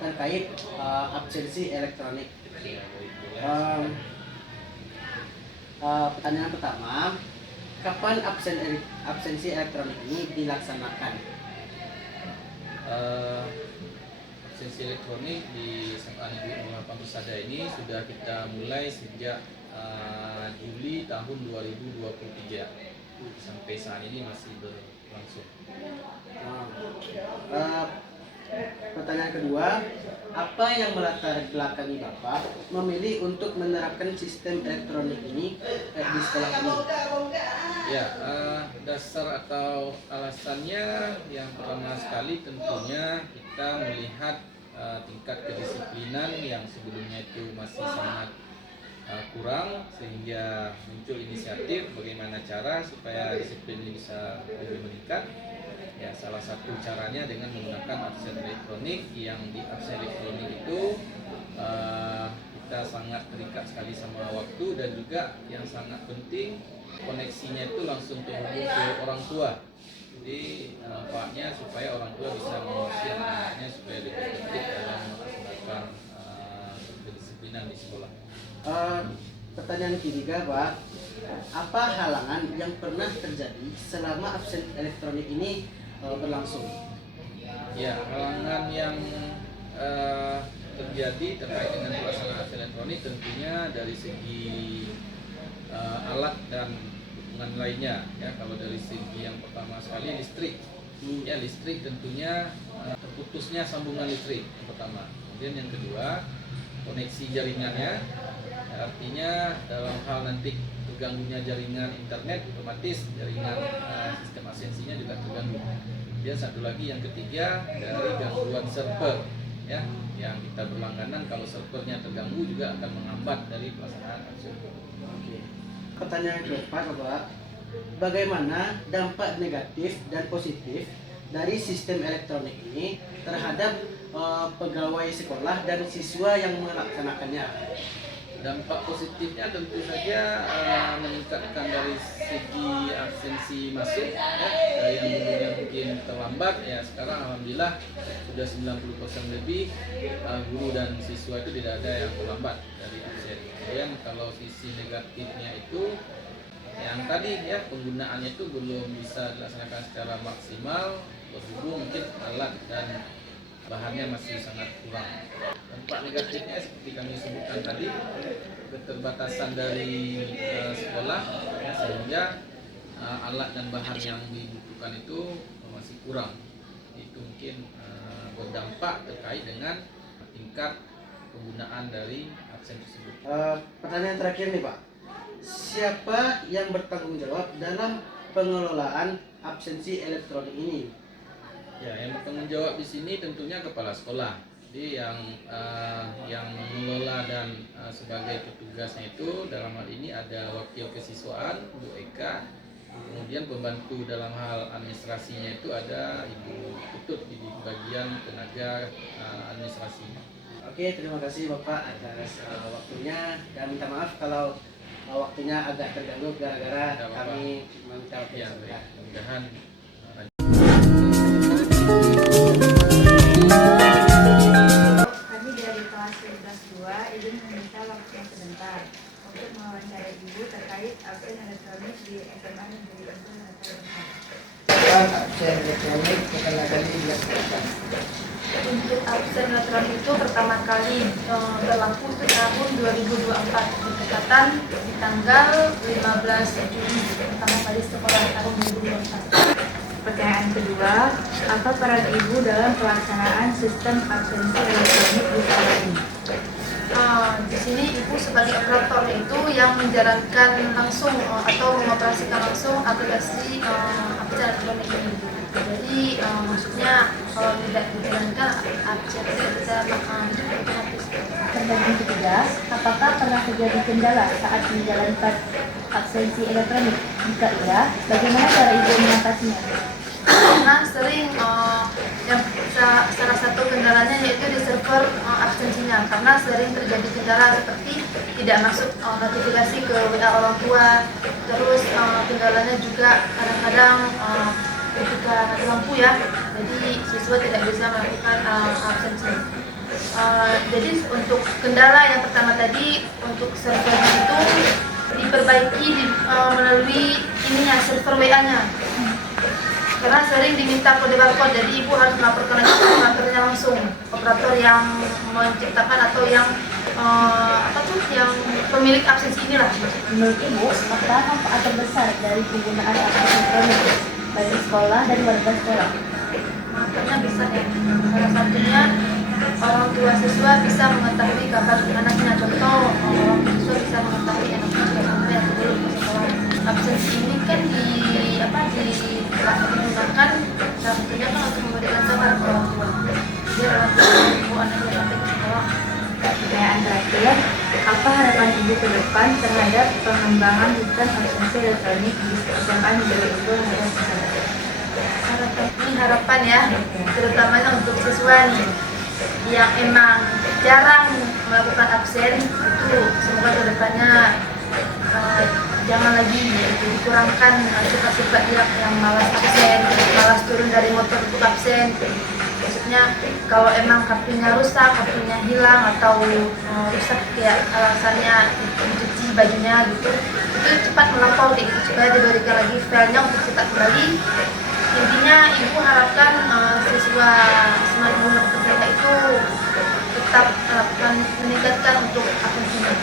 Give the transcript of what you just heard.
terkait absensi elektronik. Um, Pertanyaan pertama, kapan absensi elektronik ini dilaksanakan? Absensi elektronik di SMA Negeri 08 Pusada ini sudah kita mulai sejak Juli tahun 2023 sampai saat ini masih berlangsung. Pertanyaan kedua, apa yang melatar belakangi Bapak memilih untuk menerapkan sistem elektronik ini di sekolah ini? Ya, dasar atau alasannya yang pertama sekali tentunya kita melihat tingkat kedisiplinan yang sebelumnya itu masih sangat kurang, sehingga muncul inisiatif bagaimana cara supaya disiplin ini bisa lebih meningkat. Ya, salah satu caranya dengan menggunakan absen elektronik, yang di absen elektronik itu kita sangat terikat sekali sama waktu, dan juga yang sangat penting koneksinya itu langsung terhubung ke orang tua. Jadi manfaatnya supaya orang tua bisa mengisi anak-anaknya supaya lebih tertib dalam melaksanakan kedisiplinan di sekolah. Pertanyaan ketiga, Pak, apa halangan yang pernah terjadi selama absen elektronik ini berlangsung? Ya, halangan yang terjadi terkait dengan pelaksanaan absen elektronik tentunya dari segi alat dan dukungan lainnya. Ya, kalau dari segi yang pertama sekali listrik, ya listrik tentunya terputusnya sambungan listrik yang pertama. Kemudian yang kedua, koneksi jaringannya, artinya dalam hal nanti terganggunya jaringan internet, otomatis jaringan sistem absensinya juga terganggu. Kemudian satu lagi yang ketiga, dari gangguan server, ya, yang kita berlangganan, kalau servernya terganggu juga akan menghambat dari pelaksanaan absen. Pertanyaan keempat, Bapak, bagaimana dampak negatif dan positif dari sistem elektronik ini terhadap pegawai sekolah dan siswa yang melaksanakannya? Dampak positifnya tentu saja meningkatkan dari segi absensi masuk, ya, dari yang dulunya mungkin terlambat, ya sekarang alhamdulillah sudah 90% lebih guru dan siswa itu tidak ada yang terlambat dari absen. Kemudian kalau sisi negatifnya itu yang tadi, ya, penggunaannya itu belum bisa dilaksanakan secara maksimal, berhubung mungkin alat dan bahannya masih sangat kurang. Dampak negatifnya seperti kami sebutkan tadi, keterbatasan dari sekolah, ya, sehingga alat dan bahan yang dibutuhkan itu masih kurang. Itu mungkin berdampak terkait dengan tingkat penggunaan dari absen tersebut. Pertanyaan terakhir nih, Pak, siapa yang bertanggung jawab dalam pengelolaan absensi elektronik ini? Ya, yang bertanggung jawab di sini tentunya kepala sekolah. Jadi yang mengelola dan sebagai petugasnya itu dalam hal ini ada wakil kesiswaan Bu Eka, kemudian pembantu dalam hal administrasinya itu ada Ibu Tutut di bagian tenaga administrasi. Oke, terima kasih Bapak atas waktunya, dan minta maaf kalau waktunya agak terganggu gara-gara kami meminta waktu sebentar. Mudah-mudahan kami dari kelas 11-2 izin meminta waktu yang sebentar untuk mewawancarai Ibu terkait absen elektronik di SMA Negeri 1 Kapan absen elektronik pertama kali dilaksanakan? Untuk absen elektronik itu pertama kali berlaku itu tahun 2024, berdekatan di tanggal 15 Juni pertama kali sekolah tahun 2024. Pertanyaan kedua, apa peran Ibu dalam pelaksanaan sistem absensi elektronik di sekolah ini? Di sini Ibu sebagai operator itu yang menjalankan langsung atau mengoperasikan langsung aplikasi absen elektronik ini. Jadi maksudnya kalau tidak dijalankan absen bisa otomatis. Pertanyaan ketiga, apakah pernah terjadi kendala saat menjalankan absensi elektronik? Jika iya, bagaimana cara Ibu mengatasinya? Karena sering yang salah satu kendalanya yaitu di server absensinya, karena sering terjadi kendala seperti tidak masuk notifikasi ke WA orang tua, terus kendalanya juga kadang-kadang ketika mati lampu, ya, jadi siswa tidak bisa melakukan absensi. Jadi untuk kendala yang pertama tadi untuk servernya itu diperbaiki melalui ininya server WA-nya. Karena sering diminta kode barcode, jadi ibu harus melaporkan lagi ke operatornya langsung, operator yang menciptakan atau yang yang pemilik absensi inilah. Menurut Ibu, apa manfaat terbesar dari penggunaan absen elektronik bagi sekolah dan warga sekolah? Manfaatnya besar ya. Salah satunya orang tua siswa bisa mengetahui kabar anaknya. Contoh, orang tua siswa bisa mengetahui anaknya sudah sampai atau belum ke sekolah. Absensi ini kan digunakan salah satunya kan untuk memberikan kabar ke orang tua. Jadi orang tua ibu anaknya sampai ke sekolah. Pertanyaan terakhir, apa harapan Ibu ke depan terhadap pengembangan sistem absensi elektronik di SMA Negeri Unggul Harapan Persada? Harapan ya, terutamanya untuk siswa nih yang emang jarang melakukan absen, itu semoga kedepannya jangan lagi dikurangkan sifat-sifat yang malas absen, malas turun dari motor untuk absen. Maksudnya kalau emang kartunya rusak, kartunya hilang atau rusak kayak alasannya dicuci bajunya gitu, itu cepat melapor gitu, supaya diberikan lagi filenya untuk cetak kembali. Intinya ibu harapkan siswa Semangat Persada itu tetap meningkatkan untuk absensinya.